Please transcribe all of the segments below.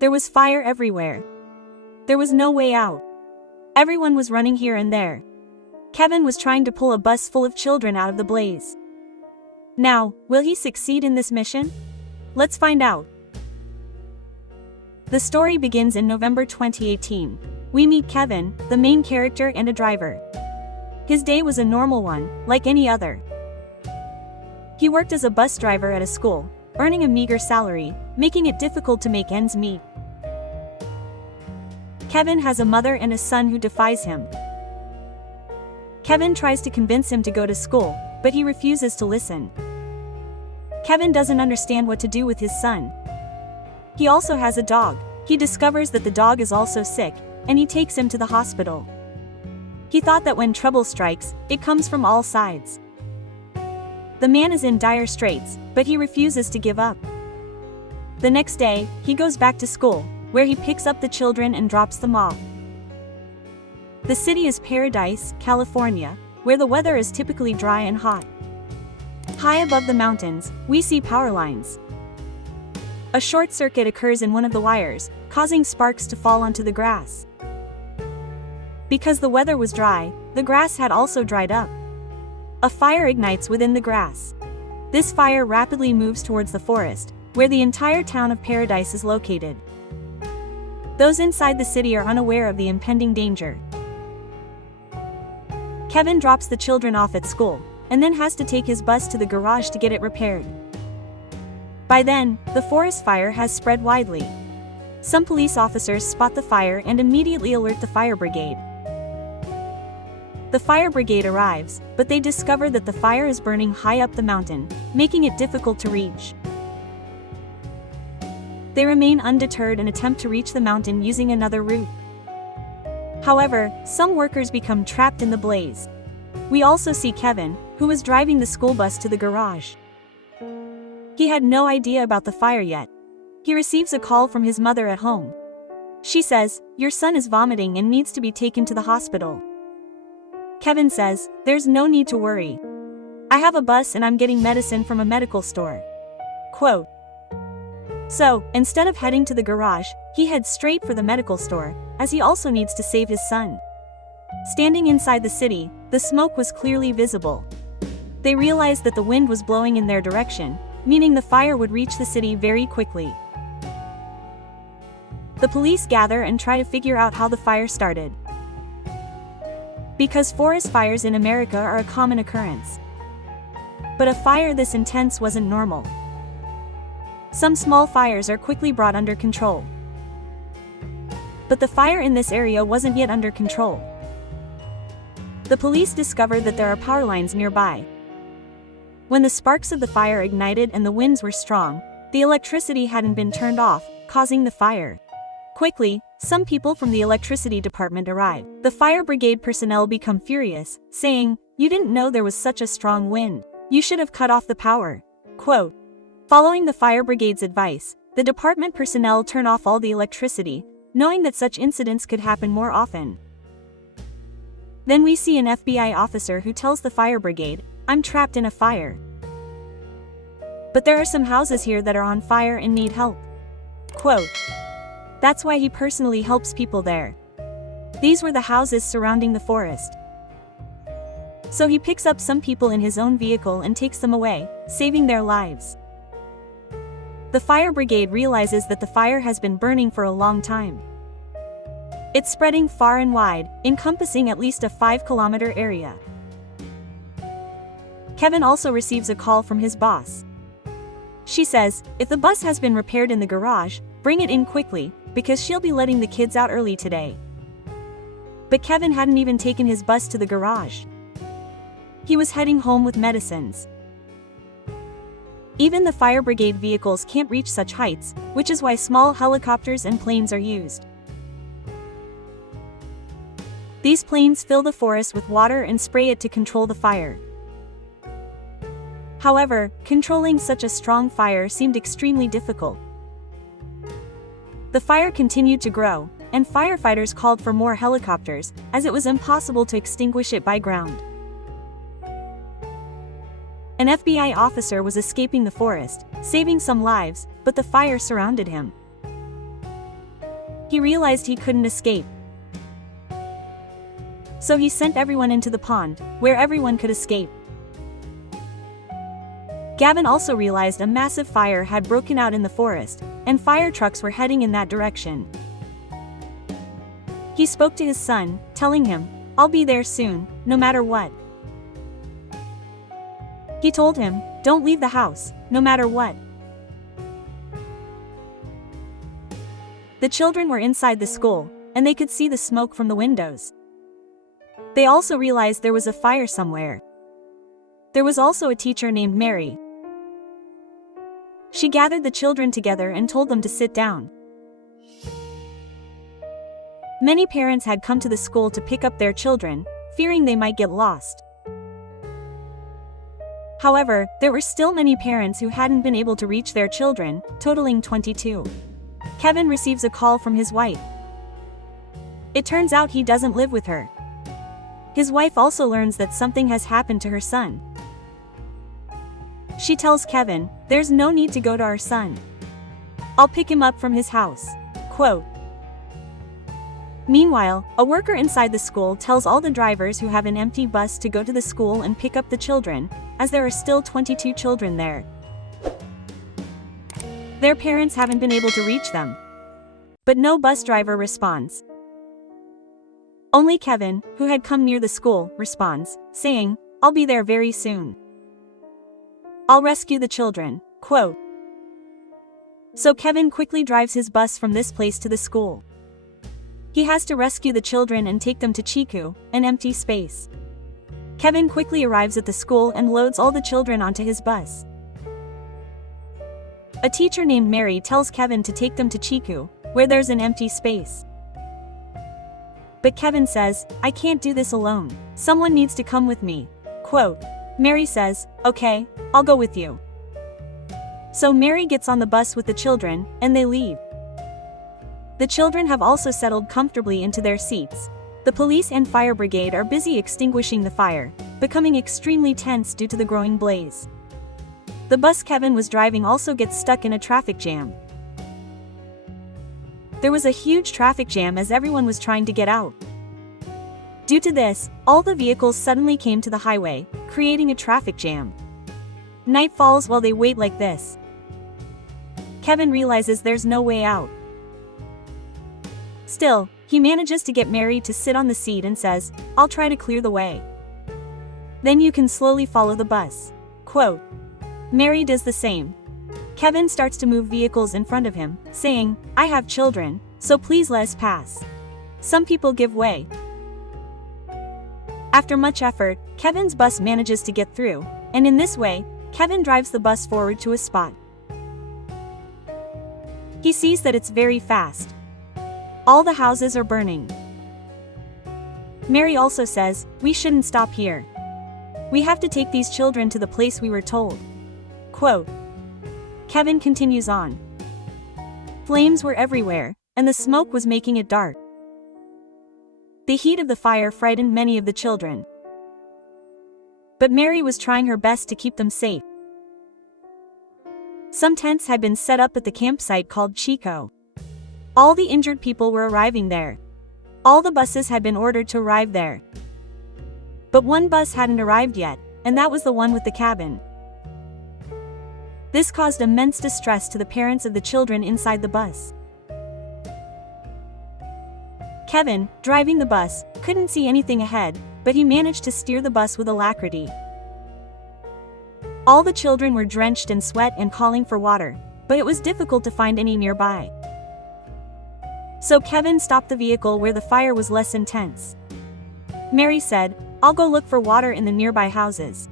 There was fire everywhere. There was no way out. Everyone was running here and there. Kevin was trying to pull a bus full of children out of the blaze. Now, will he succeed in this mission? Let's find out. The story begins in November 2018. We meet Kevin, the main character and a driver. His day was a normal one, like any other. He worked as a bus driver at a school, earning a meager salary, making it difficult to make ends meet. Kevin has a mother and a son who defies him. Kevin tries to convince him to go to school, but he refuses to listen. Kevin doesn't understand what to do with his son. He also has a dog. He discovers that the dog is also sick, and he takes him to the hospital. He thought that when trouble strikes, it comes from all sides. The man is in dire straits, but he refuses to give up. The next day, he goes back to school, where he picks up the children and drops them off. The city is Paradise, California, where the weather is typically dry and hot. High above the mountains, we see power lines. A short circuit occurs in one of the wires, causing sparks to fall onto the grass. Because the weather was dry, the grass had also dried up. A fire ignites within the grass. This fire rapidly moves towards the forest, where the entire town of Paradise is located. Those inside the city are unaware of the impending danger. Kevin drops the children off at school, and then has to take his bus to the garage to get it repaired. By then, the forest fire has spread widely. Some police officers spot the fire and immediately alert the fire brigade. The fire brigade arrives, but they discover that the fire is burning high up the mountain, making it difficult to reach. They remain undeterred and attempt to reach the mountain using another route. However, some workers become trapped in the blaze. We also see Kevin, who was driving the school bus to the garage. He had no idea about the fire yet. He receives a call from his mother at home. She says, "Your son is vomiting and needs to be taken to the hospital." Kevin says, "There's no need to worry. I have a bus and I'm getting medicine from a medical store." Quote. So, instead of heading to the garage, he heads straight for the medical store, as he also needs to save his son. Standing inside the city, the smoke was clearly visible. They realized that the wind was blowing in their direction, meaning the fire would reach the city very quickly. The police gather and try to figure out how the fire started. Because forest fires in America are a common occurrence. But a fire this intense wasn't normal. Some small fires are quickly brought under control. But the fire in this area wasn't yet under control. The police discovered that there are power lines nearby. When the sparks of the fire ignited and the winds were strong, the electricity hadn't been turned off, causing the fire. Quickly, some people from the electricity department arrive. The fire brigade personnel become furious, saying, "You didn't know there was such a strong wind. You should have cut off the power." Quote. Following the fire brigade's advice, the department personnel turn off all the electricity, knowing that such incidents could happen more often. Then we see an FBI officer who tells the fire brigade, "I'm trapped in a fire. But there are some houses here that are on fire and need help." Quote. That's why he personally helps people there. These were the houses surrounding the forest. So he picks up some people in his own vehicle and takes them away, saving their lives. The fire brigade realizes that the fire has been burning for a long time. It's spreading far and wide, encompassing at least a 5-kilometer area. Kevin also receives a call from his boss. She says, "If the bus has been repaired in the garage, bring it in quickly, because she'll be letting the kids out early today." But Kevin hadn't even taken his bus to the garage. He was heading home with medicines. Even the fire brigade vehicles can't reach such heights, which is why small helicopters and planes are used. These planes fill the forest with water and spray it to control the fire. However, controlling such a strong fire seemed extremely difficult. The fire continued to grow, and firefighters called for more helicopters, as it was impossible to extinguish it by ground. An FBI officer was escaping the forest, saving some lives, but the fire surrounded him. He realized he couldn't escape. So he sent everyone into the pond, where everyone could escape. Gavin also realized a massive fire had broken out in the forest, and fire trucks were heading in that direction. He spoke to his son, telling him, "I'll be there soon, no matter what." He told him, "Don't leave the house, no matter what." The children were inside the school, and they could see the smoke from the windows. They also realized there was a fire somewhere. There was also a teacher named Mary. She gathered the children together and told them to sit down. Many parents had come to the school to pick up their children, fearing they might get lost. However, there were still many parents who hadn't been able to reach their children, totaling 22. Kevin receives a call from his wife. It turns out he doesn't live with her. His wife also learns that something has happened to her son. She tells Kevin, "There's no need to go to our son. I'll pick him up from his house." Quote. Meanwhile, a worker inside the school tells all the drivers who have an empty bus to go to the school and pick up the children, as there are still 22 children there. Their parents haven't been able to reach them. But no bus driver responds. Only Kevin, who had come near the school, responds, saying, "I'll be there very soon. I'll rescue the children." Quote. So Kevin quickly drives his bus from this place to the school. He has to rescue the children and take them to Chiku, an empty space. Kevin quickly arrives at the school and loads all the children onto his bus. A teacher named Mary tells Kevin to take them to Chiku, where there's an empty space. But Kevin says, "I can't do this alone. Someone needs to come with me." Quote. Mary says, "Okay, I'll go with you." So Mary gets on the bus with the children, and they leave. The children have also settled comfortably into their seats. The police and fire brigade are busy extinguishing the fire, becoming extremely tense due to the growing blaze. The bus Kevin was driving also gets stuck in a traffic jam. There was a huge traffic jam as everyone was trying to get out. Due to this, all the vehicles suddenly came to the highway, creating a traffic jam. Night falls while they wait like this. Kevin realizes there's no way out. Still, he manages to get Mary to sit on the seat and says, "I'll try to clear the way. Then you can slowly follow the bus." Quote. Mary does the same. Kevin starts to move vehicles in front of him, saying, "I have children, so please let us pass." Some people give way. After much effort, Kevin's bus manages to get through, and in this way, Kevin drives the bus forward to a spot. He sees that it's very fast. All the houses are burning. Mary also says, "We shouldn't stop here. We have to take these children to the place we were told." Quote. Kevin continues on. Flames were everywhere, and the smoke was making it dark. The heat of the fire frightened many of the children. But Mary was trying her best to keep them safe. Some tents had been set up at the campsite called Chico. All the injured people were arriving there. All the buses had been ordered to arrive there. But one bus hadn't arrived yet, and that was the one with the cabin. This caused immense distress to the parents of the children inside the bus. Kevin, driving the bus, couldn't see anything ahead, but he managed to steer the bus with alacrity. All the children were drenched in sweat and calling for water, but it was difficult to find any nearby. So Kevin stopped the vehicle where the fire was less intense. Mary said, "I'll go look for water in the nearby houses."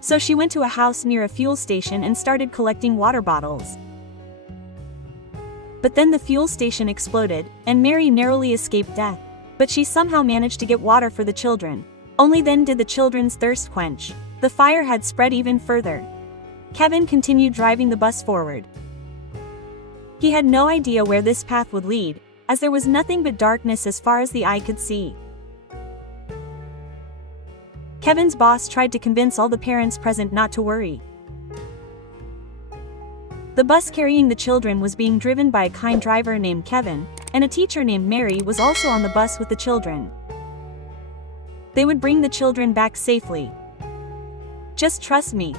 So she went to a house near a fuel station and started collecting water bottles. But then the fuel station exploded, and Mary narrowly escaped death. But she somehow managed to get water for the children. Only then did the children's thirst quench. The fire had spread even further. Kevin continued driving the bus forward. He had no idea where this path would lead, as there was nothing but darkness as far as the eye could see. Kevin's boss tried to convince all the parents present not to worry. The bus carrying the children was being driven by a kind driver named Kevin, and a teacher named Mary was also on the bus with the children. They would bring the children back safely. Just trust me.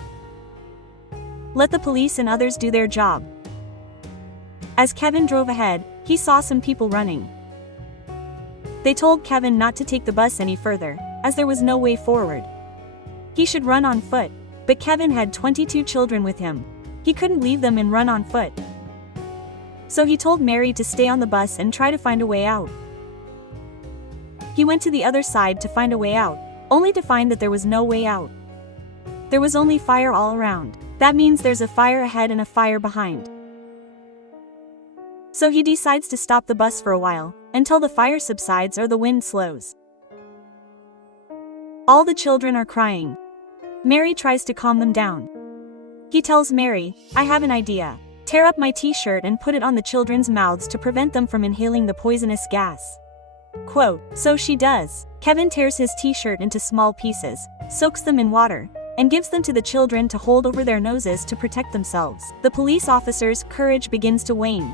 Let the police and others do their job. As Kevin drove ahead, he saw some people running. They told Kevin not to take the bus any further, as there was no way forward. He should run on foot, but Kevin had 22 children with him. He couldn't leave them and run on foot. So he told Mary to stay on the bus and try to find a way out. He went to the other side to find a way out, only to find that there was no way out. There was only fire all around. That means there's a fire ahead and a fire behind. So he decides to stop the bus for a while, until the fire subsides or the wind slows. All the children are crying. Mary tries to calm them down. He tells Mary, "I have an idea. Tear up my t-shirt and put it on the children's mouths to prevent them from inhaling the poisonous gas." Quote, so she does. Kevin tears his t-shirt into small pieces, soaks them in water, and gives them to the children to hold over their noses to protect themselves. The police officers' courage begins to wane.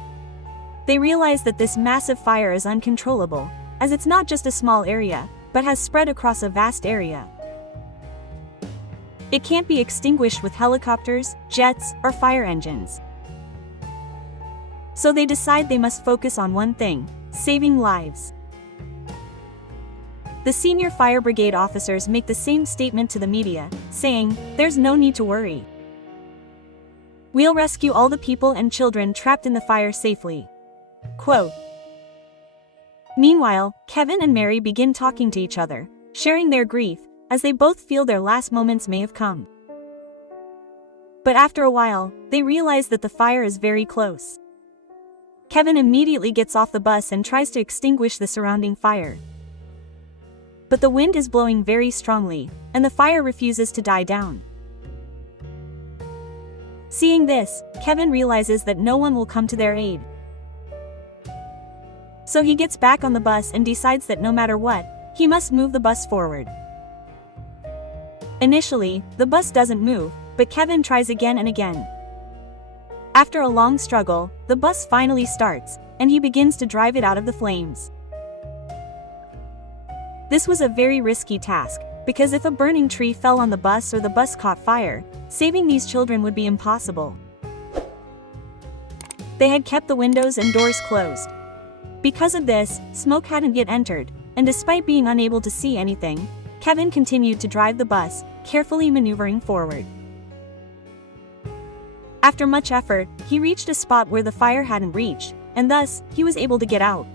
They realize that this massive fire is uncontrollable, as it's not just a small area, but has spread across a vast area. It can't be extinguished with helicopters, jets, or fire engines. So they decide they must focus on one thing: saving lives. The senior fire brigade officers make the same statement to the media, saying, "There's no need to worry. We'll rescue all the people and children trapped in the fire safely." Quote. Meanwhile, Kevin and Mary begin talking to each other, sharing their grief, as they both feel their last moments may have come. But after a while, they realize that the fire is very close. Kevin immediately gets off the bus and tries to extinguish the surrounding fire. But the wind is blowing very strongly, and the fire refuses to die down. Seeing this, Kevin realizes that no one will come to their aid. So he gets back on the bus and decides that no matter what, he must move the bus forward. Initially, the bus doesn't move, but Kevin tries again and again. After a long struggle, the bus finally starts, and he begins to drive it out of the flames. This was a very risky task, because if a burning tree fell on the bus or the bus caught fire, saving these children would be impossible. They had kept the windows and doors closed. Because of this, smoke hadn't yet entered, and despite being unable to see anything, Kevin continued to drive the bus, carefully maneuvering forward. After much effort, he reached a spot where the fire hadn't reached, and thus, he was able to get out.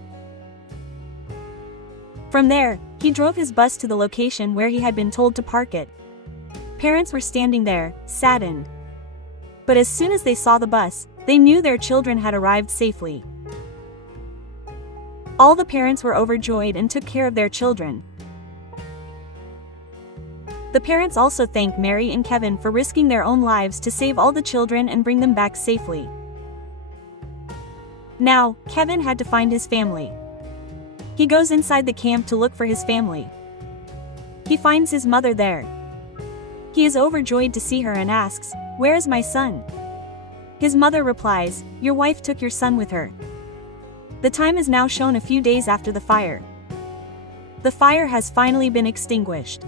From there, he drove his bus to the location where he had been told to park it. Parents were standing there, saddened. But as soon as they saw the bus, they knew their children had arrived safely. All the parents were overjoyed and took care of their children. The parents also thanked Mary and Kevin for risking their own lives to save all the children and bring them back safely. Now, Kevin had to find his family. He goes inside the camp to look for his family. He finds his mother there. He is overjoyed to see her and asks, "Where is my son?" His mother replies, "Your wife took your son with her." The time is now shown a few days after the fire. The fire has finally been extinguished.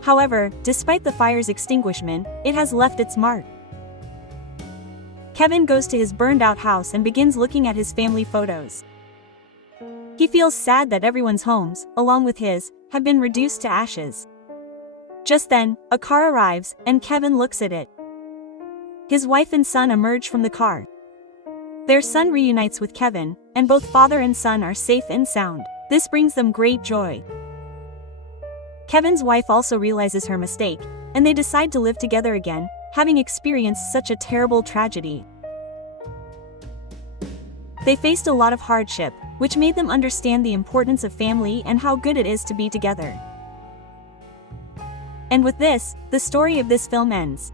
However, despite the fire's extinguishment, it has left its mark. Kevin goes to his burned-out house and begins looking at his family photos. He feels sad that everyone's homes, along with his, have been reduced to ashes. Just then, a car arrives, and Kevin looks at it. His wife and son emerge from the car. Their son reunites with Kevin, and both father and son are safe and sound. This brings them great joy. Kevin's wife also realizes her mistake, and they decide to live together again, having experienced such a terrible tragedy. They faced a lot of hardship, which made them understand the importance of family and how good it is to be together. And with this, the story of this film ends.